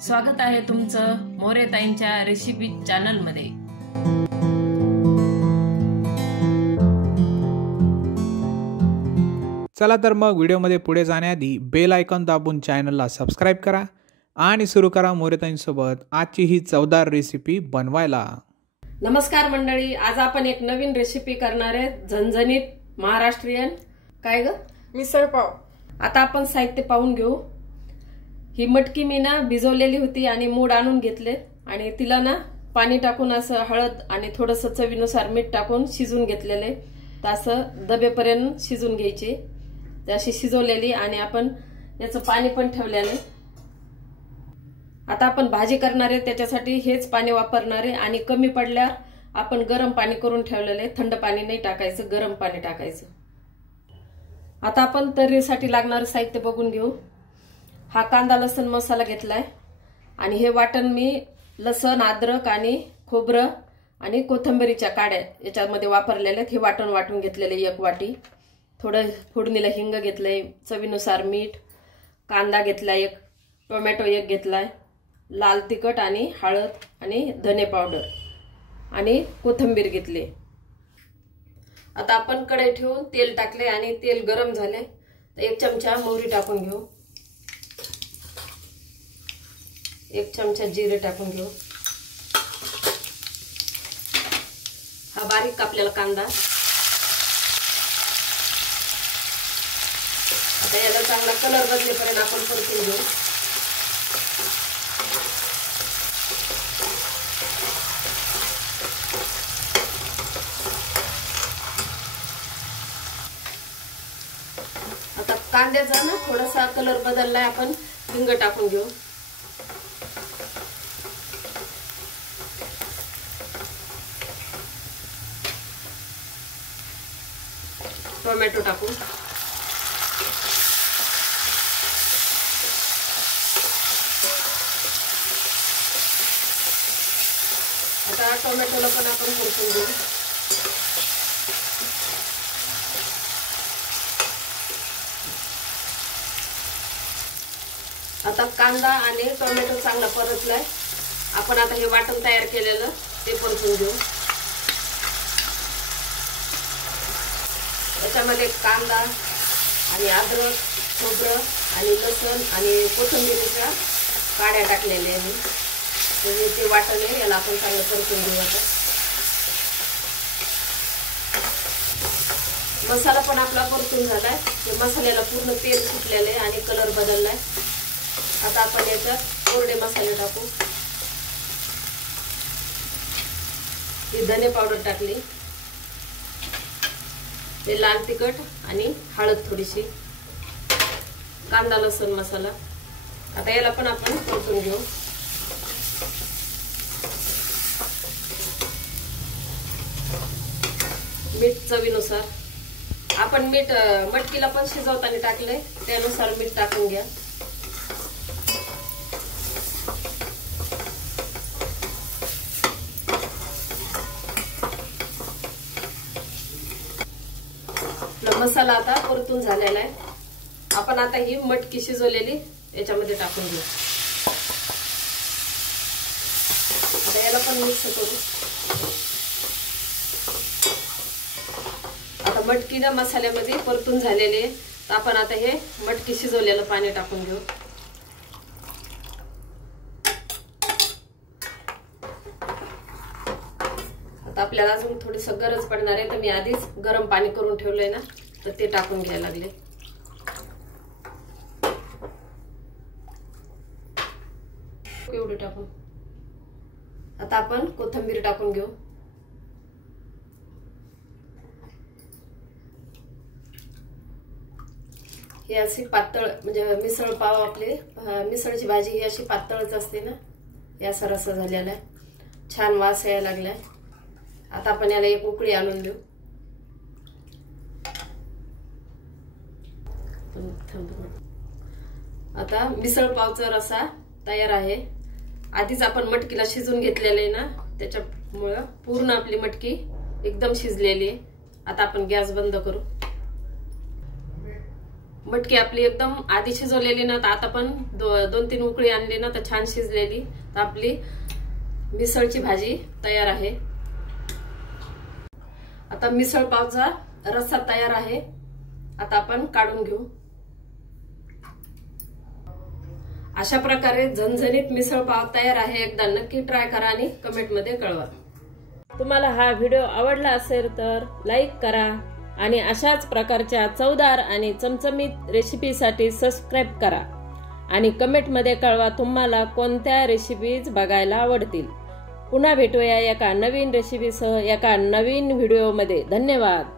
स्वागत आहे तुमचं मोरेताईंच्या रेसिपी चॅनल मध्ये। चला तर मग व्हिडिओमध्ये पुढे जाण्याआधी बेल आयकॉन दाबून चॅनलला सबस्क्राइब करा आणि सुरू करा मोरेताईंसोबत आजची ही चवदार रेसिपी बनवायला। नमस्कार मंडळी, आज आपण एक नवीन रेसिपी करणार आहे, झणझणीत महाराष्ट्रीयन काय ग मिसळ पाव। आता आपण साहित्य पाहून घेऊ। ही मटकी मी ना भिजवलेली होती आणि मूड आणून घेतले आणि तिला ना पाणी टाकून असं हळद आणि थोडंसं चवीनुसार मीठ टाकून शिजून घेतलेले, तर असं दबेपर्यंत शिजून घ्यायची। अशी शिजवलेली आणि आपण याचं पाणी पण ठेवलेले। आता आपण भाजी करणार आहे त्याच्यासाठी हेच पाणी वापरणार आहे आणि कमी पडल्यावर आपण गरम पाणी करून ठेवलेले, थंड पाणी नाही टाकायचं, गरम पाणी टाकायचं। आता आपण तर्रीसाठी लागणारे साहित्य बघून घेऊ। हा कांदा लसूण मसाला घेतलाय आणि हे वाटण मी लसूण अद्रक आणि खोबरं आणि कोथिंबीरीच्या काड्या याच्यामध्ये वापरलेले आहेत। हे वाटण वाटून घेतलेले 1 वाटी। थोडं फोडणीला हिंग घेतलंय, चवीनुसार मीठ, कांदा घेतलाय 1, टोमॅटो 1 घेतलाय, लाल तिखट आणि हळद आणि धने पावडर आणि कोथिंबीर घेतली। आता आपण कढई ठेवून तेल टाकले आणि तेल गरम झाले तर 1 चमचा मोहरी टाकून घेऊ, 1 चमचा जिरे टाकून घेऊ। हा बारीक कापलेला कांदा, आता याला चांगला कलर बदलेपर्यंत आपण परतून घेऊ। आता कांद्याचा ना थोडासा कलर बदललाय, आपण हिंग टाकून घेऊ। टोमॅटो टाकू, आता टोमॅटोला पण आपण परतून घेऊ। आता कांदा आणि टोमॅटो चांगला परतलाय, आपण आता हे वाटण तयार केलेलं ते परतून घेऊ। याच्यामध्ये कांदा आणि अद्रक, खोबरं आणि लसूण आणि कोथिंबीरीच्या काड्या टाकलेल्या आहे, तर ते वाटण आहे याला आपण चांगलं परतून घेऊ। आता मसाला पण आपला परतून झालाय, ते मसाल्याला पूर्ण तेल सुटलेलं आहे आणि कलर बदललाय। आता आपण याच्यात कोरडे मसाले टाकू। ही धने पावडर टाकली, हे लाल तिखट आणि हळद थोडीशी, कांदा लसूण मसाला। आता याला पण आपण परतून घेऊ। मीठ चवीनुसार, आपण मीठ मटकीला पण शिजवताना टाकले त्यानुसार मीठ टाकून घ्या। मसाला आता परतून झालेला आहे, आपण आता ही मटकी शिजवलेली याच्यामध्ये टाकून घेऊ। आता याला पण मिक्स करू। आता मटकी ना मसाल्यामध्ये परतून झालेली आहे, तर आपण आता हे मटकी शिजवलेलं पाणी टाकून घेऊ। आता आपल्याला अजून थोडीशी गरज पडणार आहे, तर मी आधीच गरम पाणी करून ठेवलंय ना, तर ते टाकून घ्यायला लागले। एवढं टाकून आता आपण कोथिंबीर टाकून घेऊ। ही अशी पातळ, म्हणजे मिसळ पाव आपली मिसळची भाजी ही अशी पातळच असते ना, या सरसा झालेला आहे, छान वास यायला लागलाय। आता आपण याला 1 उकळी आणून देऊ। आता मिसळ पावचा रसा तयार आहे। आधीच आपण मटकीला शिजून घेतलेले आहे ना, त्याच्यामुळे पूर्ण आपली मटकी एकदम शिजलेली आहे। आता आपण गॅस बंद करू। मटकी आपली एकदम आधी शिजवलेली ना, तर आता पण 2-3 उकळी आणली ना तर छान शिजलेली. तर आपली मिसळची भाजी तयार आहे. आता मिसळ पावचा रस्सा तयार आहे. आता आपण काढून घेऊ. अशा प्रकारे झणझणीत मिसळ पाव तयार आहे. एकदा नक्की ट्राय करा आणि कमेंट मध्ये कळवा. तुम्हाला हा व्हिडिओ आवडला असेल तर लाईक करा आणि अशाच प्रकारच्या चवदार आणि चमचमीत रेसिपीसाठी सबस्क्राईब करा आणि कमेंट मध्ये कळवा तुम्हाला कोणत्या रेसिपीज बघायला आवडतील. पुन्हा भेटूया एका नवीन रेसिपीसह एका नवीन व्हिडिओमध्ये. धन्यवाद.